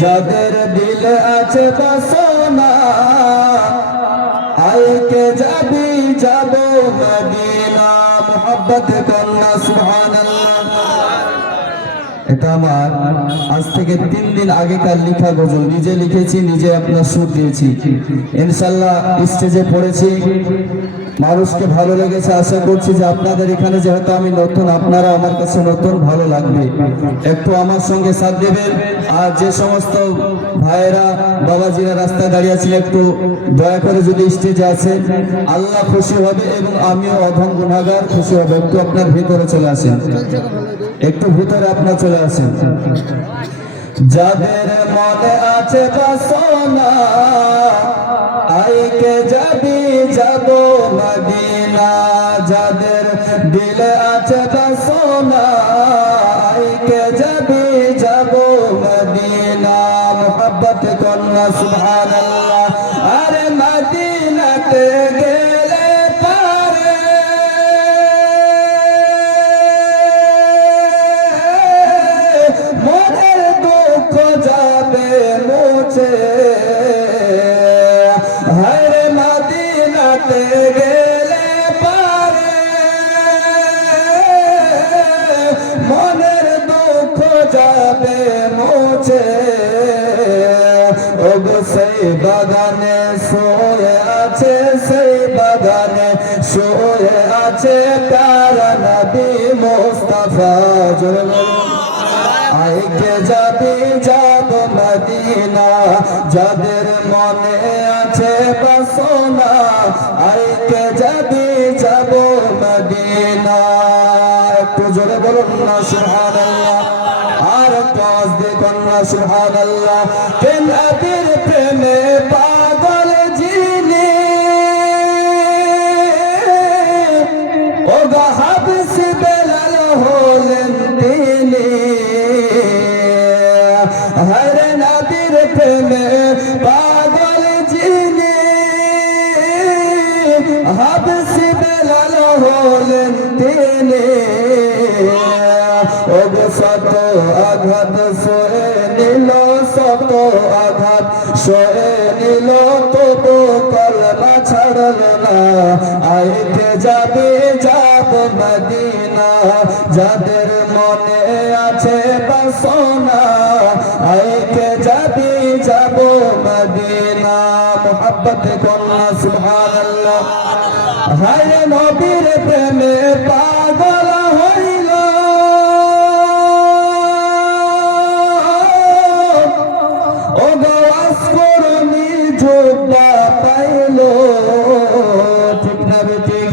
যাদের দিলে আছে বাসনা আইকে যাবি যাব মদিনা মোহাব্বত করনা সুবহানাল্লাহ। এটা আমার আজ থেকে 3 দিন আগেকার লেখা গজল, নিজে লিখেছি, নিজে আপনার সুর দিয়েছি, ইনশাআল্লাহ স্টেজে পড়েছি, মানুষকে ভালো লেগেছে। আশা করছি যে আপনাদের এখানে যেহেতু আমি নতুন, আপনারা আমার কাছে নতুন, ভালো লাগবে। একটু আমার সঙ্গে সাথ দেবেন। আর যে সমস্ত ভাইয়েরা বাবাজিরা রাস্তায় দাঁড়িয়ে আছেন, একটু দয়া করে যদি স্টেজে আসেন, আল্লাহ খুশি হবে এবং আমিও অধম গুনাহগার খুশি হবে। একটু আপনার ভিতরে চলে আসেন, একটু ভিতরে আপনার চলে আসেন। যাদের মনে আছে বাসনা আইকে যাবি যাব মদিনা, যাদের দিলে আছে বাসনা আইকে যাবি যাব মদিনা মোহাব্বত করনা সুবহানাল্লাহ। আরে মদিনাতে গেলে পারে মনের দুঃখ যাবে মুছে, হরে মদিনাতে গেলে পারে মনের দুঃখ যাবে মুছে। ওগো সেই বাগানে শুয়ে আছে, সেই বাগানে শুয়ে আছে প্যারা নবী মুস্তাফা। আইকে যাবি যাব মদিনা, যাদের মনে আছে বাসনা আইকে যাবি যাব মদিনা। একটু জোরে বলুন না সুবহানাল্লাহ, আর কাজ দেখুন না সুবহানাল্লাহ। কেন নবীর প্রেমে পাগল যিনি, ওগো হাবসি বেলাল হলেন তিনি। হরে নবীর প্রেমে পাগল যিনি, হাবসি বেলাল হলেন তিনি। ওগো শত আঘাত সয়ে নিল, শত আঘাত সয়ে নিল, তবু কলমা ছাড়ল না। আইকে যাবে যাব মদিনা, যাদের মনে আছে বাসনা আইকে যাবি যাব মদিনা মোহাব্বত করনা সুবহানাল্লাহ। হায় নবীর প্রেমে পাগল হইল, ওগো আসকরনি জোবা পাইল। ঠিক না বেঠিক?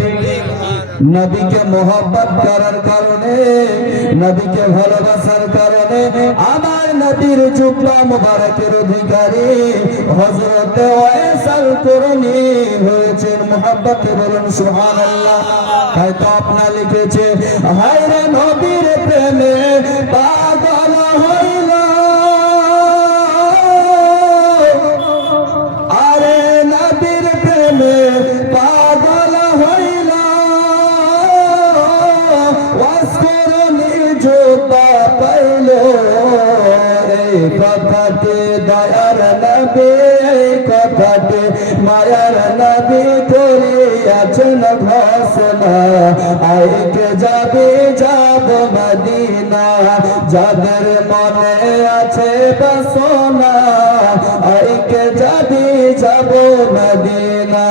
নবীকে মোহাব্বত করার কারণে, নবীকে ভালোবাসার কারণে আমার নবীর জুব্বা মুবারকের অধিকারী হযরত ওয়াইসাল করনি হয়েছেন মোহাব্বত। বলুন সুবহানাল্লাহ। হয়তো আপনারা লিখেছে হায় রে নবীর প্রেমে পাগল হইল, আরে নবীর প্রেমে পাগল হইল, ওয়াসকুরনি জোবা পাইল। এই কথাটি দয়ার নবী, এই কথাটি মায়ার নবী করিয়াছেন ঘোষণা। আইকে যাবে যাব মদিনা, যাদের মনে আছে বাসনা আইকে যাবে যাব মদিনা।